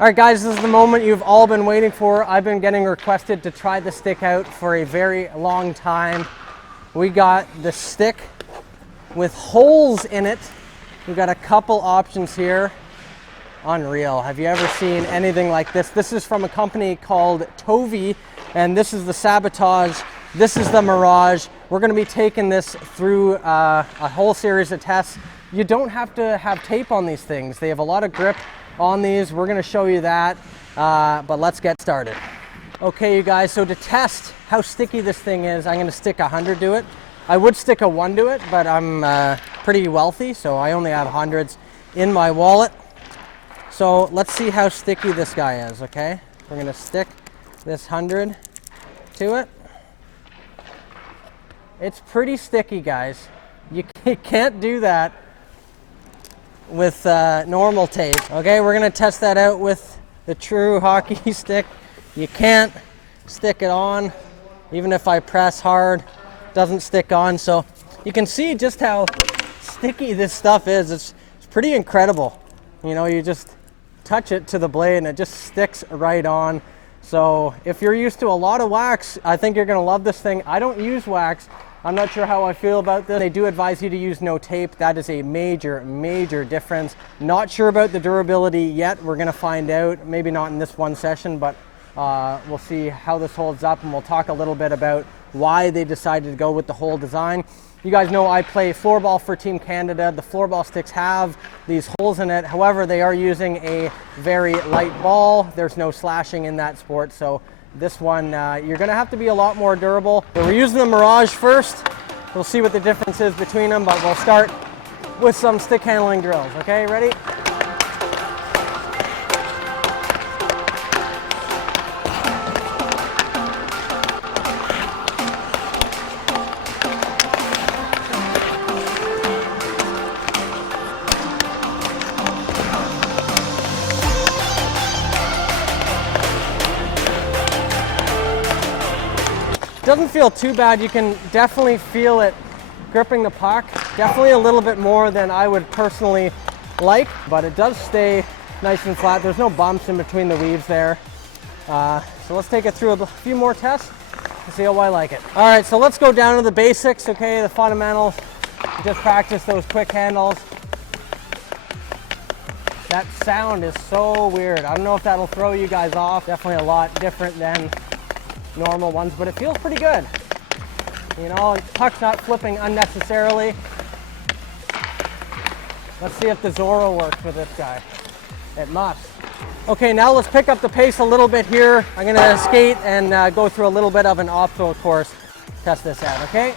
All right, guys, this is the moment you've all been waiting for. I've been getting requested to try the stick out for a very long time. We got the stick with holes in it. We've got a couple options here. Unreal. Have you ever seen anything like this? This is from a company called Tovi, and this is the Sabotage. This is the Mirage. We're going to be taking this through a whole series of tests. You don't have to have tape on these things. They have a lot of grip on these. We're going to show you that, but let's get started. Okay, you guys, so to test how sticky this thing is, I'm going to stick 100 to it. I would stick a 1 to it, but I'm pretty wealthy, so I only have hundreds in my wallet. So let's see how sticky this guy is, okay? We're going to stick this 100 to it. It's pretty sticky, guys. You can't do that with normal tape. Okay, we're gonna test that out with the true hockey stick. You can't stick it on. Even if I press hard, it doesn't stick on. So you can see just how sticky this stuff is. It's pretty incredible. You know, you just touch it to the blade and it just sticks right on. So if you're used to a lot of wax, I think you're gonna love this thing. I don't use wax. I'm not sure how I feel about this. They do advise you to use no tape. That is a major difference. Not sure about the durability yet. We're gonna find out. Maybe not in this one session, but we'll see how this holds up, and we'll talk a little bit about why they decided to go with the whole design. You guys know I play floorball for Team Canada. The floorball sticks have these holes in it. However, they are using a very light ball. There's no slashing in that sport, so this one, you're gonna have to be a lot more durable. So we're using the Mirage first. We'll see what the difference is between them, but we'll start with some stick handling drills. Okay, ready? Doesn't feel too bad. You can definitely feel it gripping the puck. Definitely a little bit more than I would personally like, but it does stay nice and flat. There's no bumps in between the weaves there. So let's take it through a few more tests and see how I like it. All right, so let's go down to the basics, okay? The fundamentals. Just practice those quick handles. That sound is so weird. I don't know if that'll throw you guys off. Definitely a lot different than normal ones, but it feels pretty good. You know, puck's not flipping unnecessarily. Let's see if the Zorro works with this guy. It must. Okay, now let's pick up the pace a little bit here. I'm gonna skate and go through a little bit of an obstacle course. Test this out, okay?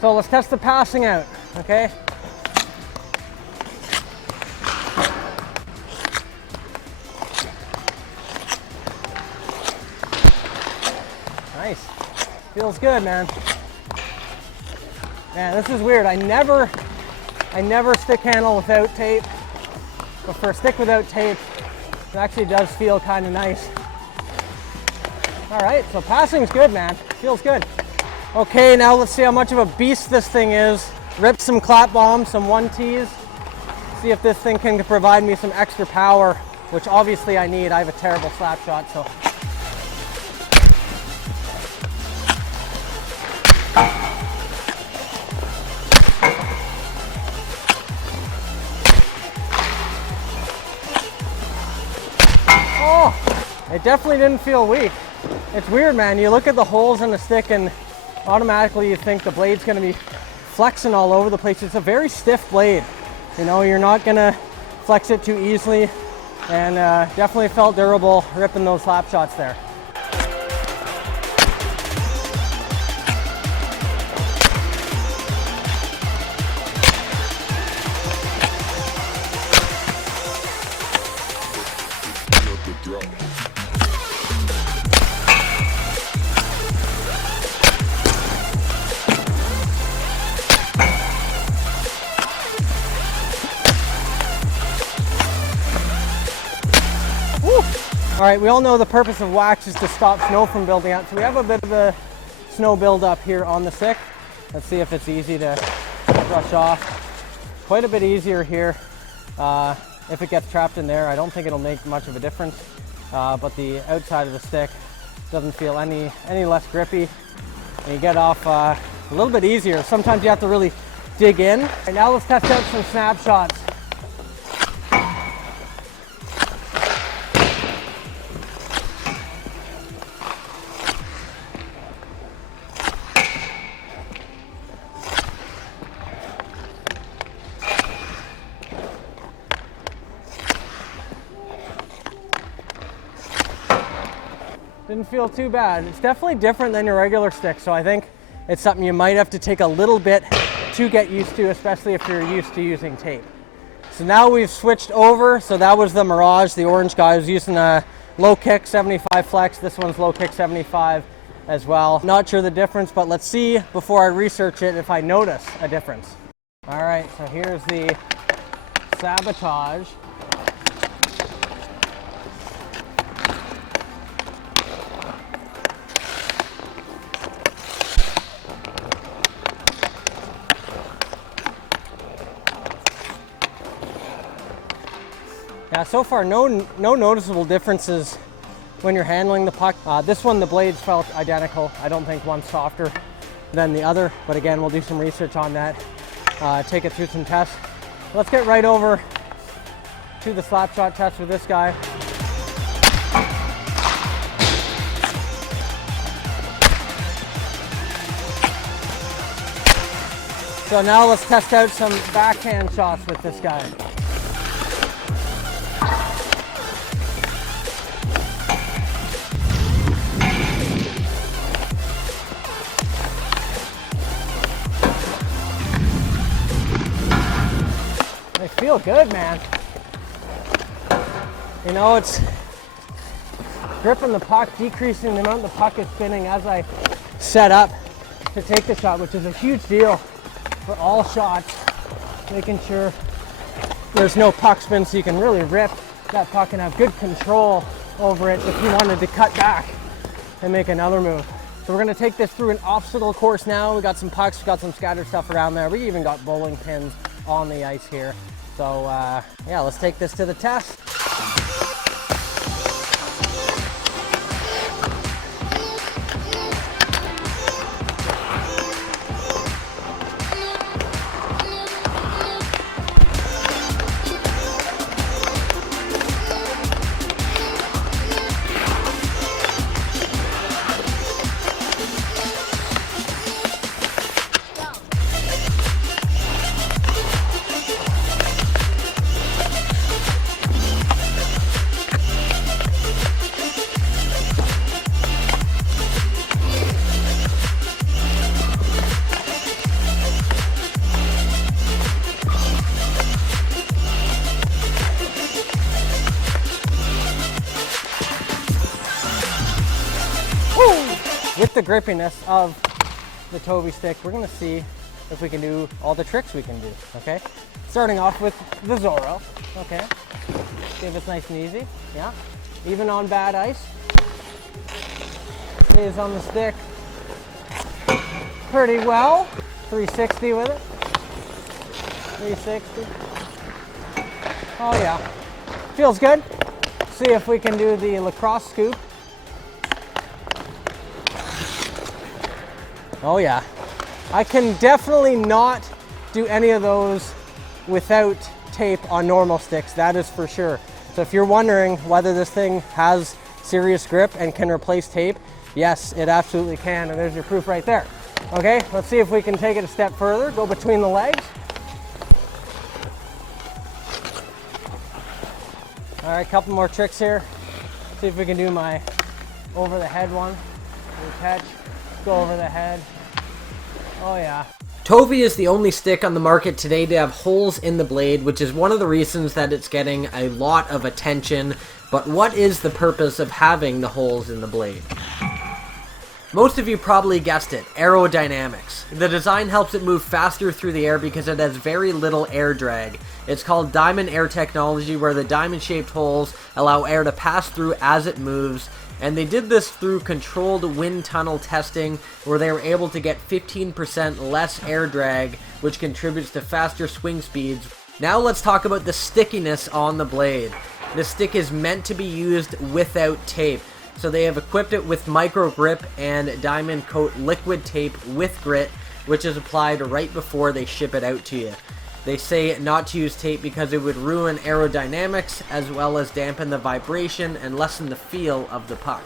So let's test the passing out, okay? Nice. Feels good, man. Man, this is weird. I never stick handle without tape, but for a stick without tape, it actually does feel kind of nice. All right, so passing's good, man. Feels good. Okay, now let's see how much of a beast this thing is. Rip some clap bombs, some 1Ts. See if this thing can provide me some extra power, which obviously I need. I have a terrible slap shot, so. Oh, it definitely didn't feel weak. It's weird, man. You look at the holes in the stick and automatically you think the blade's gonna be flexing all over the place. It's a very stiff blade. You know, you're not gonna flex it too easily, and definitely felt durable ripping those slap shots there. drop. All right, we all know the purpose of wax is to stop snow from building up. So we have a bit of a snow buildup here on the stick. Let's see if it's easy to brush off. Quite a bit easier here. If it gets trapped in there, I don't think it'll make much of a difference. But the outside of the stick doesn't feel any less grippy. And you get off a little bit easier. Sometimes you have to really dig in. Right, now let's test out some snapshots. Didn't feel too bad. It's definitely different than your regular stick, so I think it's something you might have to take a little bit to get used to, especially if you're used to using tape. So now we've switched over. So that was the Mirage, the orange guy. I was using a low kick 75 flex. This one's low kick 75 as well. Not sure the difference, but let's see before I research it if I notice a difference. All right, so here's the Sabotage. Yeah, so far no noticeable differences when you're handling the puck. This one, the blades felt identical. I don't think one's softer than the other, but again, we'll do some research on that, take it through some tests. Let's get right over to the slap shot test with this guy. So now let's test out some backhand shots with this guy. They feel good, man. You know, it's gripping the puck, decreasing the amount the puck is spinning as I set up to take the shot, which is a huge deal for all shots. Making sure there's no puck spin so you can really rip that puck and have good control over it if you wanted to cut back and make another move. So we're gonna take this through an obstacle course now. We got some pucks, we got some scattered stuff around there. We even got bowling pins on the ice here. So yeah, let's take this to the test. With the grippiness of the Tovi stick, we're gonna see if we can do all the tricks we can do, okay? Starting off with the Zorro, okay? See if it's nice and easy, yeah? Even on bad ice. Stays on the stick pretty well. 360 with it. 360. Oh yeah, feels good. See if we can do the lacrosse scoop. Oh yeah, I can definitely not do any of those without tape on normal sticks, that is for sure. So if you're wondering whether this thing has serious grip and can replace tape, yes, it absolutely can, and there's your proof right there. Okay, let's see if we can take it a step further, go between the legs. All right, couple more tricks here. See if we can do my over the head one. Catch. Go over the head. Oh yeah. Tovi is the only stick on the market today to have holes in the blade, which is one of the reasons that it's getting a lot of attention. But what is the purpose of having the holes in the blade? Most of you probably guessed it, aerodynamics. The design helps it move faster through the air because it has very little air drag. It's called diamond air technology, where the diamond-shaped holes allow air to pass through as it moves, and they did this through controlled wind tunnel testing, where they were able to get 15% less air drag, which contributes to faster swing speeds. Now let's talk about the stickiness on the blade. The stick is meant to be used without tape. So they have equipped it with micro grip and diamond coat liquid tape with grit, which is applied right before they ship it out to you. They say not to use tape because it would ruin aerodynamics as well as dampen the vibration and lessen the feel of the puck.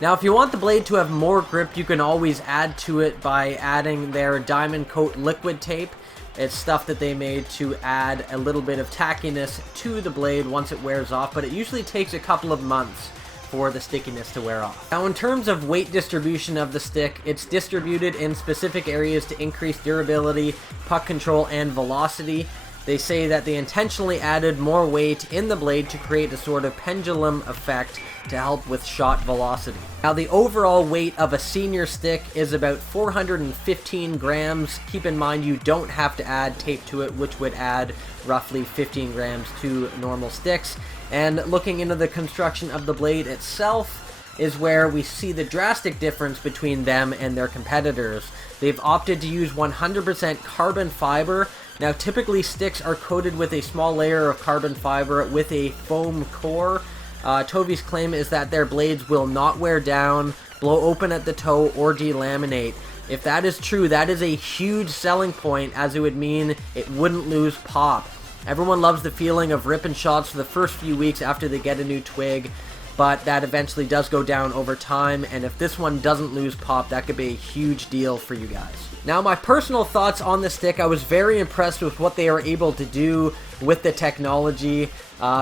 Now if you want the blade to have more grip, you can always add to it by adding their diamond coat liquid tape. It's stuff that they made to add a little bit of tackiness to the blade once it wears off, but it usually takes a couple of months for the stickiness to wear off. Now in terms of weight distribution of the stick, it's distributed in specific areas to increase durability, puck control, and velocity. They say that they intentionally added more weight in the blade to create a sort of pendulum effect to help with shot velocity. Now the overall weight of a senior stick is about 415 grams. Keep in mind you don't have to add tape to it, which would add roughly 15 grams to normal sticks. And looking into the construction of the blade itself is where we see the drastic difference between them and their competitors. They've opted to use 100% carbon fiber. Now typically sticks are coated with a small layer of carbon fiber with a foam core. Tovi's claim is that their blades will not wear down, blow open at the toe, or delaminate. If that is true, that is a huge selling point, as it would mean it wouldn't lose pop. Everyone loves the feeling of ripping shots for the first few weeks after they get a new twig, but that eventually does go down over time, and if this one doesn't lose pop, that could be a huge deal for you guys. Now, my personal thoughts on the stick, I was very impressed with what they were able to do with the technology.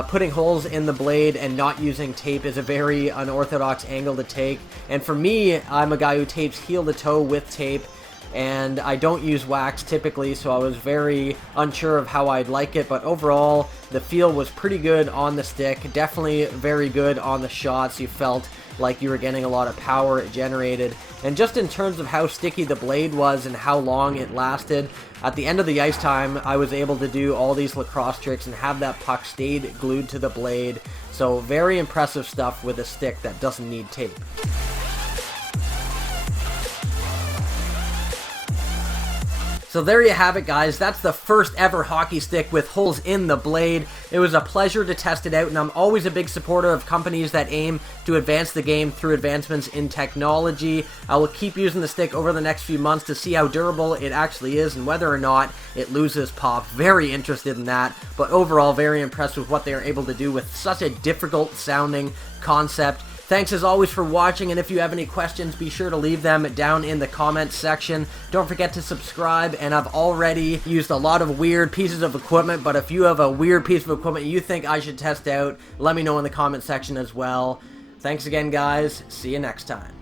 Putting holes in the blade and not using tape is a very unorthodox angle to take, and for me, I'm a guy who tapes heel to toe with tape, and I don't use wax typically, so I was very unsure of how I'd like it, but overall the feel was pretty good on the stick, definitely very good on the shots. You felt like you were getting a lot of power it generated, and just in terms of how sticky the blade was and how long it lasted, at the end of the ice time I was able to do all these lacrosse tricks and have that puck stayed glued to the blade. So very impressive stuff with a stick that doesn't need tape. So there you have it, guys. That's the first ever hockey stick with holes in the blade. It was a pleasure to test it out, and I'm always a big supporter of companies that aim to advance the game through advancements in technology. I will keep using the stick over the next few months to see how durable it actually is and whether or not it loses pop. Very interested in that, but overall very impressed with what they are able to do with such a difficult sounding concept. Thanks as always for watching, and if you have any questions, be sure to leave them down in the comments section. Don't forget to subscribe, and I've already used a lot of weird pieces of equipment, but if you have a weird piece of equipment you think I should test out, let me know in the comment section as well. Thanks again, guys. See you next time.